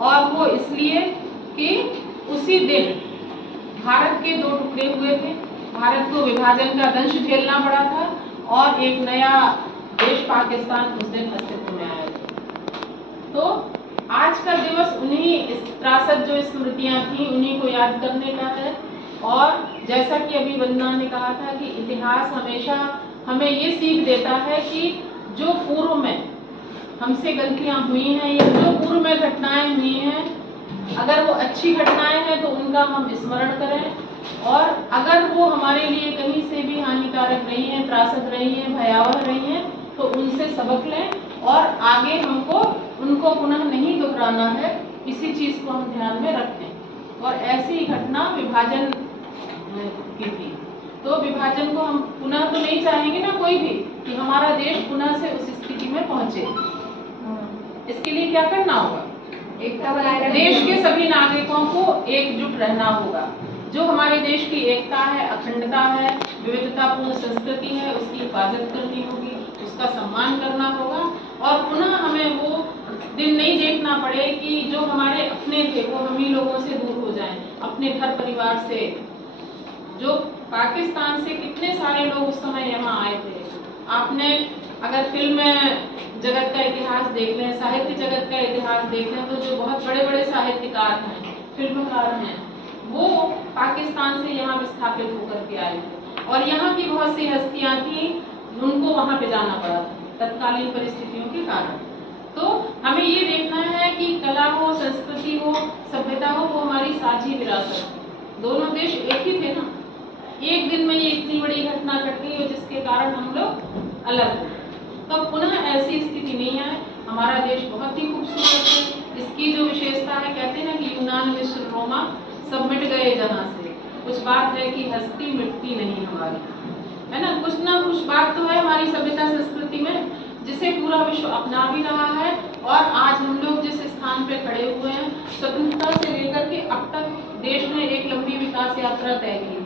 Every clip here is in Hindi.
और वो इसलिए कि उसी दिन भारत के 2 टुकड़े हुए थे, भारत को विभाजन का दंश झेलना पड़ा था और एक नया देश पाकिस्तान उस दिन अस्तित्व में आया था। तो आज का दिवस उन्हीं त्रासद जो स्मृतियां थी उन्हीं को याद करने का है। और जैसा कि अभी वंदना ने कहा था कि इतिहास हमेशा हमें ये सीख देता है कि जो पूर्व में हमसे गलतियां हुई हैं या जो पूर्व में घटनाएं हुई हैं, अगर वो अच्छी घटनाएं हैं तो उनका हम स्मरण करें, और अगर वो हमारे लिए कहीं से भी हानिकारक रही हैं, त्रासद रही हैं, भयावह रही हैं, तो उनसे सबक लें और आगे हमको उनको पुनः नहीं दोहराना है, इसी चीज को हम ध्यान में रखें। और ऐसी घटना विभाजन की थी, तो विभाजन को हम पुनः तो नहीं चाहेंगे ना कोई भी कि हमारा देश पुनः से उस स्थिति में पहुंचे। इसके लिए क्या करना होगा? एकता बनाए रखना, देश के सभी नागरिकों को एकजुट रहना होगा। जो हमारे देश की एकता है, अखंडता है, विविधतापूर्ण संस्कृति है, उसकी हिफाजत करनी होगी, उसका सम्मान करना होगा। और पुनः हमें वो दिन नहीं देखना पड़े कि जो हमारे अपने थे वो हम ही लोगों से दूर हो जाएं, अपने घर परिवार से। जो पाकिस्तान से कितने सारे लोग उस समय यहाँ आए थे, आपने अगर फिल्म जगत का इतिहास देख लें, साहित्य जगत का इतिहास देख लें, तो जो बहुत बड़े बड़े साहित्यकार हैं, फिल्मकार हैं, वो पाकिस्तान से यहाँ विस्थापित होकर के आए थे। और यहाँ की बहुत सी हस्तियाँ थी, उनको वहाँ पे जाना पड़ा था तत्कालीन परिस्थितियों के कारण। तो हमें ये देखना है कि कला हो, संस्कृति हो, सभ्यता हो, वो हमारी साझी विरासत है। दोनों देश एक ही थे ना। एक दिन में ये इतनी बड़ी घटना घट गई जिसके कारण हम लोग अलग हो, तो पुनः ऐसी स्थिति नहीं आए। हमारा देश बहुत ही खूबसूरत है। इसकी जो विशेषता है, कहते हैं ना कि यूनान, मिस्र, रोमा सब मिट गए जहाँ से, कुछ बात है कि हस्ती मिटती नहीं हमारी, है ना। कुछ ना कुछ बात तो है हमारी सभ्यता संस्कृति में जिसे पूरा विश्व अपना भी रहा है। और आज हम लोग जिस स्थान पे खड़े हुए हैं, स्वतंत्रता से लेकर के अब तक देश ने एक लंबी विकास यात्रा तय की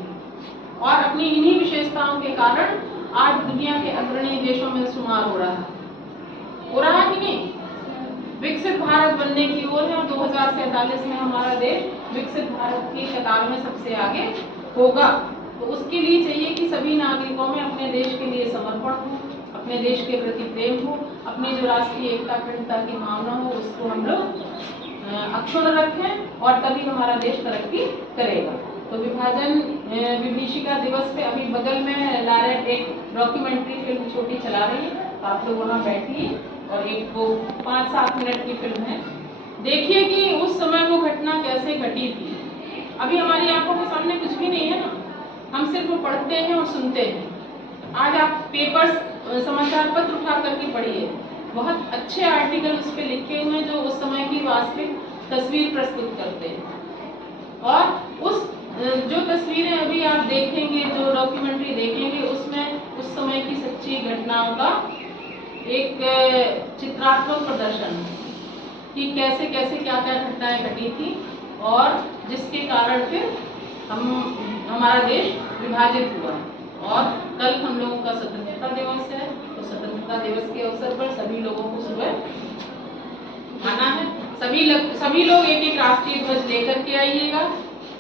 और अपनी इन्हीं विशेषताओं के कारण आज दुनिया के अग्रणी देशों में शुमार हो रहा है कि नहीं। विकसित भारत बनने की ओर है और 2047 में हमारा देश विकसित भारत की कतार में सबसे आगे होगा। तो उसके लिए चाहिए कि सभी नागरिकों में अपने देश के लिए समर्पण हो, अपने देश के प्रति प्रेम हो, अपनी जो राष्ट्रीय एकता अखंडता की भावना हो उसको हम लोग अक्षुण्ण रखें, और तभी हमारा देश तरक्की करेगा। तो विभाजन विभीषिका दिवस पे अभी बगल में लारेट एक डॉक्यूमेंट्री फिल्म छोटी चला रही है, आप लोग वहाँ बैठिए और एक वो 5-7 मिनट की फिल्म है, देखिए कि उस समय वो घटना कैसे घटी थी। अभी हमारी आंखों के सामने कुछ भी नहीं है ना, हम सिर्फ वो पढ़ते हैं और सुनते हैं। आज आप पेपर्स, समाचार पत्र उठा करके पढ़िए, बहुत अच्छे आर्टिकल उस पर लिखे हुए हैं जो उस समय की वास्तविक तस्वीर प्रस्तुत करते हैं। और उस जो तस्वीरें अभी आप देखेंगे, जो डॉक्यूमेंट्री देखेंगे, उसमें उस समय की सच्ची घटनाओं का एक चित्रात्मक प्रदर्शन है कि कैसे कैसे क्या क्या घटनाएं घटी थी और जिसके कारण फिर हमारा देश विभाजित हुआ। और कल हम लोगों का स्वतंत्रता दिवस है, तो स्वतंत्रता दिवस के अवसर पर सभी लोगों को सुबह आना है। सभी लोग एक एक राष्ट्रीय ध्वज लेकर के आइएगा,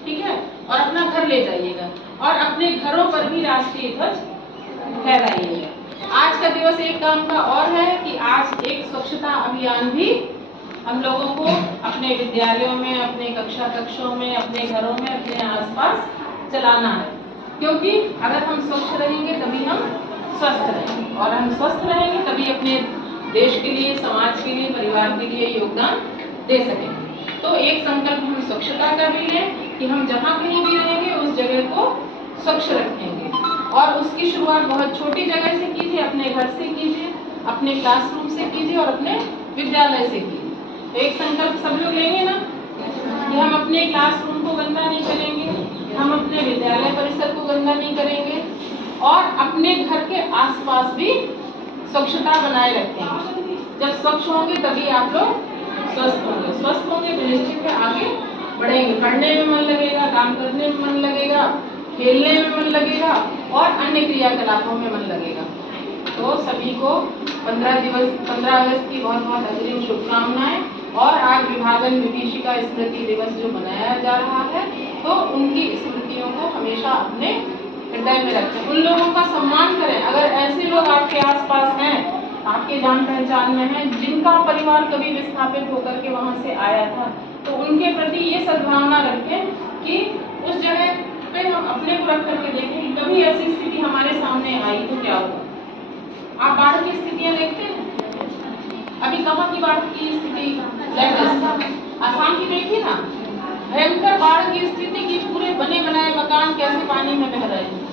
ठीक है, और अपना घर ले जाइएगा और अपने घरों पर भी राष्ट्रीय ध्वज फहराइएगा। आज का दिवस एक काम का और है कि आज एक स्वच्छता अभियान भी हम लोगों को अपने विद्यालयों में, अपने कक्षों में, अपने घरों में, अपने आसपास चलाना है। क्योंकि अगर हम स्वच्छ रहेंगे तभी हम स्वस्थ रहेंगे, और हम स्वस्थ रहेंगे तभी अपने देश के लिए, समाज के लिए, परिवार के लिए योगदान दे सकेंगे। तो एक संकल्प हम स्वच्छता का भी लें कि हम जहाँ कहीं भी रहेंगे उस जगह को स्वच्छ रखेंगे, और उसकी शुरुआत बहुत छोटी जगह से कीजिए, अपने घर से कीजिए, अपने क्लासरूम से कीजिए और अपने विद्यालय से कीजिए। तो एक संकल्प सब लोग लेंगे ना कि हम अपने क्लासरूम को गंदा नहीं करेंगे, हम अपने विद्यालय परिसर को गंदा नहीं करेंगे, और अपने घर के आसपास भी स्वच्छता बनाए रखेंगे। जब स्वच्छ होंगे तभी आप लोग स्वस्थ होंगे तो निश्चित है आगे बढ़ेंगे, पढ़ने में मन लगेगा, काम करने में मन लगेगा, खेलने में मन लगेगा और अन्य क्रियाकलापों में मन लगेगा। तो सभी को 15 अगस्त की बहुत बहुत अग्रिम शुभकामनाएं। और आज विभाजन नागन विभीषिका स्मृति दिवस जो मनाया जा रहा है, तो उनकी स्मृतियों को हमेशा अपने हृदय में रखें, उन लोगों का सम्मान करें। अगर ऐसे लोग आपके आसपास हैं, आपके जान पहचान में हैं, जिनका परिवार कभी विस्थापित होकर के वहां से आया था, तो उनके प्रति ये सद्भावना रखें कि उस जगह पे हम अपने को रख करके देखें कि कभी ऐसी स्थिति हमारे सामने आई तो क्या होगा। आप बाढ़ की स्थितियां देखते हैं, अभी कहाँ की बाढ़ की स्थिति, आसाम की देखी ना, भयंकर बाढ़ की स्थिति की पूरे बने बनाए मकान कैसे पानी में बह रहे हैं।